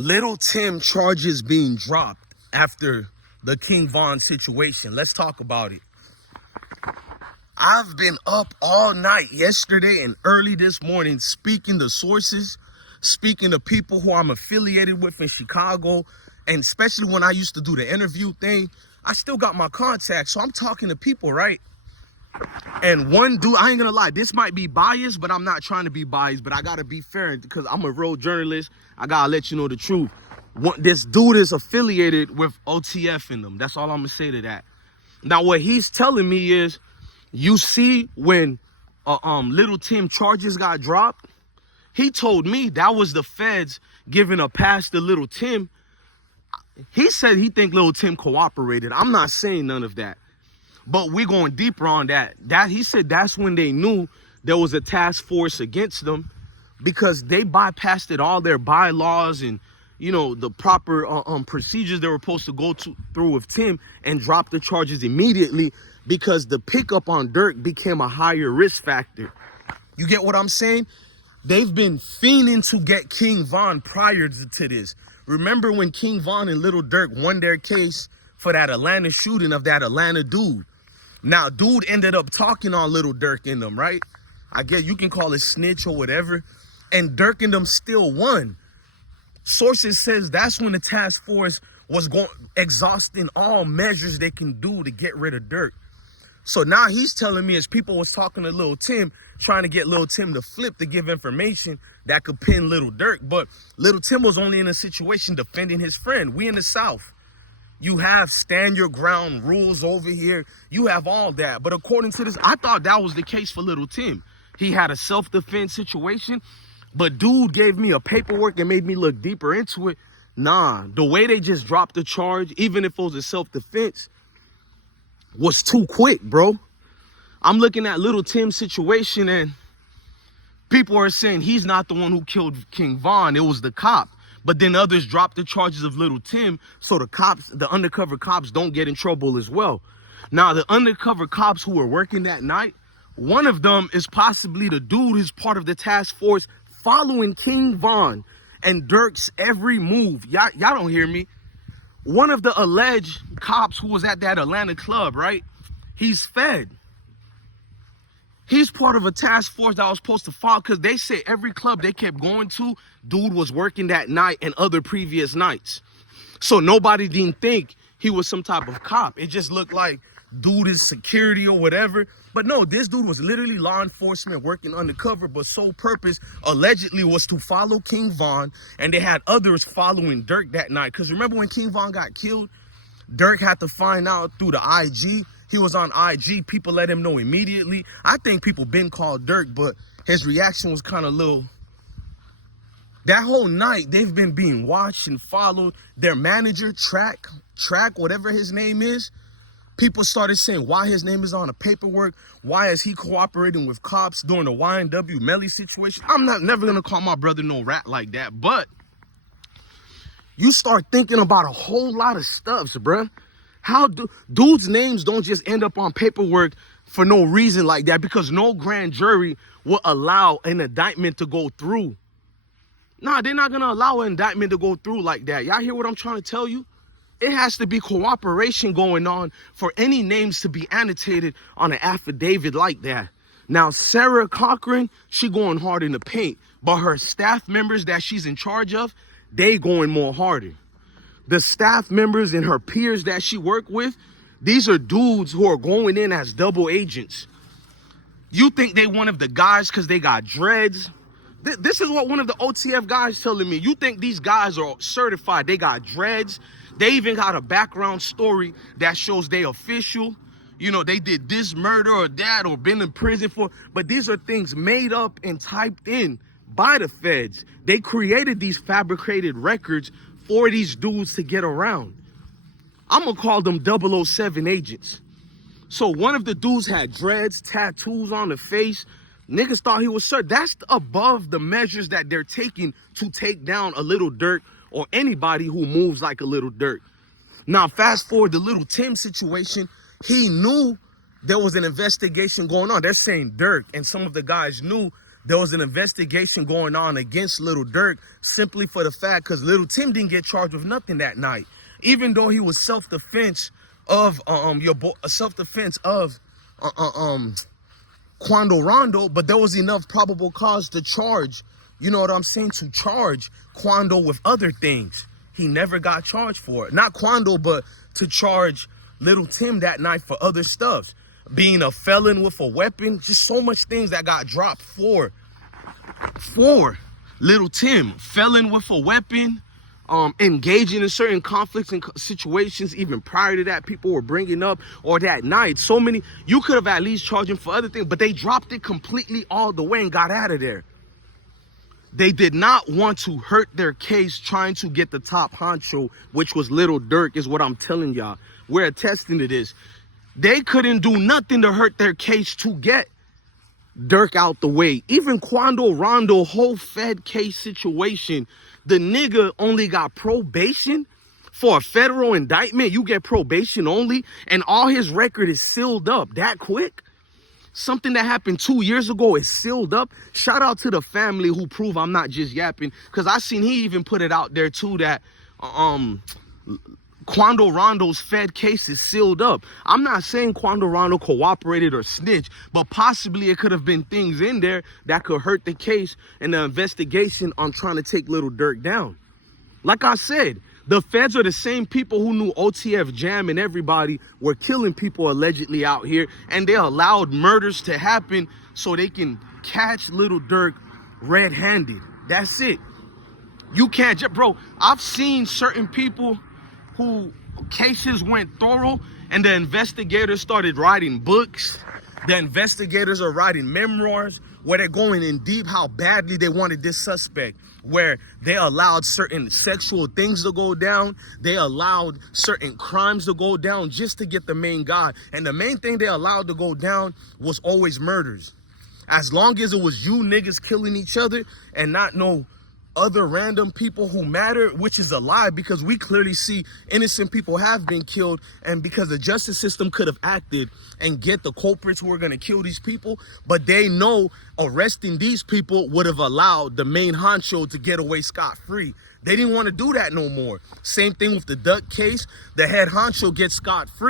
Little Timm charges being dropped after the King Von situation. Let's talk about it. I've been up all night yesterday and early this morning speaking to sources, speaking to people who I'm affiliated with in Chicago, and especially when I used to do the interview thing, I still got my contacts, so I'm talking to people, right? And one dude, I ain't gonna lie, this might be biased, but I'm not trying to be biased, but I gotta be fair because I'm a real journalist. I gotta let you know the truth. This dude is affiliated with OTF in them. That's all I'm gonna say to that. Now, what he's telling me is, you see when Little Timm charges got dropped, he told me that was the feds giving a pass to Little Timm. He said he think Little Timm cooperated. I'm not saying none of that. But we're going deeper on that. He said that's when they knew there was a task force against them because they bypassed all their bylaws and, you know, the proper procedures they were supposed to go through with Timm and dropped the charges immediately because the pickup on Durk became a higher risk factor. You get what I'm saying? They've been fiending to get King Von prior to this. Remember when King Von and Little Durk won their case for that Atlanta shooting of that Atlanta dude? Now, dude ended up talking on Little Durk in them, right? I guess you can call it snitch or whatever. And Durk and them still won. Sources says that's when the task force was exhausting all measures they can do to get rid of Durk. So now he's telling me as people was talking to Little Timm, trying to get Little Timm to flip to give information that could pin Little Durk. But Little Timm was only in a situation defending his friend. We in the South. You have stand your ground rules over here. You have all that. But according to this, I thought that was the case for Little Timm. He had a self-defense situation, but dude gave me a paperwork and made me look deeper into it. Nah, the way they just dropped the charge, even if it was a self-defense, was too quick, bro. I'm looking at Little Timm's situation and people are saying he's not the one who killed King Von. It was the cop. But then others dropped the charges of Little Timm so the undercover cops don't get in trouble as well. Now, the undercover cops who were working that night, one of them is possibly the dude who's part of the task force following King Von and Durk's every move. Y'all don't hear me. One of the alleged cops who was at that Atlanta club, right? He's fed. He's part of a task force that was supposed to follow because they say every club they kept going to, dude was working that night and other previous nights. So nobody didn't think he was some type of cop. It just looked like dude is security or whatever. But no, this dude was literally law enforcement working undercover, but sole purpose allegedly was to follow King Von, and they had others following Durk that night. Because remember when King Von got killed, Durk had to find out through the IG. He was on IG. People let him know immediately. I think people been called Durk, but his reaction was kind of little. That whole night, they've been being watched and followed. Their manager, Track, whatever his name is, people started saying why his name is on the paperwork. Why is he cooperating with cops during the YNW Melly situation? I'm never going to call my brother no rat like that, but you start thinking about a whole lot of stuffs, bruh. How dudes' names don't just end up on paperwork for no reason like that because no grand jury will allow an indictment to go through. Nah, they're not going to allow an indictment to go through like that. Y'all hear what I'm trying to tell you? It has to be cooperation going on for any names to be annotated on an affidavit like that. Now, Sarah Cochran, she going hard in the paint, but her staff members that she's in charge of, they going more harder. The staff members and her peers that she worked with, these are dudes who are going in as double agents. You think they one of the guys because they got dreads? This is what one of the OTF guys telling me. You think these guys are certified? They got dreads. They even got a background story that shows they official. You know, they did this murder or that or been in prison for. But these are things made up and typed in by the feds. They created these fabricated records for these dudes to get around. I'm going to call them 007 agents. So one of the dudes had dreads, tattoos on the face. Niggas thought he was certain. That's above the measures that they're taking to take down a Little Durk or anybody who moves like a Little Durk. Now, fast forward the Little Timm situation. He knew there was an investigation going on. They're saying Durk and some of the guys knew there was an investigation going on against Little Durk simply for the fact because Little Timm didn't get charged with nothing that night, even though he was self-defense of Quando Rondo, but there was enough probable cause to charge, you know what I'm saying, to charge Quando with other things. He never got charged for it. Not Quando, but to charge Little Timm that night for other stuff. Being a felon with a weapon, just so much things that got dropped for Little Timm. Felon with a weapon, engaging in certain conflicts and situations even prior to that people were bringing up, or that night. So many, you could have at least charged him for other things, but they dropped it completely all the way and got out of there. They did not want to hurt their case trying to get the top honcho, which was Little Durk, is what I'm telling y'all. We're attesting to this. They couldn't do nothing to hurt their case to get Durk out the way. Even Quando Rondo whole Fed case situation, the nigga only got probation for a federal indictment. You get probation only, and all his record is sealed up that quick. Something that happened 2 years ago is sealed up. Shout out to the family who prove I'm not just yapping, because I seen he even put it out there too that Quando Rondo's Fed case is sealed up. I'm not saying Quando Rondo cooperated or snitched, but possibly it could have been things in there that could hurt the case and the investigation on trying to take Little Durk down. Like I said, the feds are the same people who knew OTF Jam and everybody were killing people allegedly out here, and they allowed murders to happen so they can catch Little Durk red-handed. That's it. You can't just, bro, I've seen certain people who cases went thorough and the investigators started writing books. The investigators are writing memoirs where they're going in deep how badly they wanted this suspect, where they allowed certain sexual things to go down. They allowed certain crimes to go down just to get the main guy. And the main thing they allowed to go down was always murders. As long as it was you niggas killing each other and not no other random people who matter, which is a lie, because we clearly see innocent people have been killed, and because the justice system could have acted and get the culprits who are going to kill these people, but they know arresting these people would have allowed the main honcho to get away scot-free. They didn't want to do that no more. Same thing with the Duck case. The head honcho gets scot-free.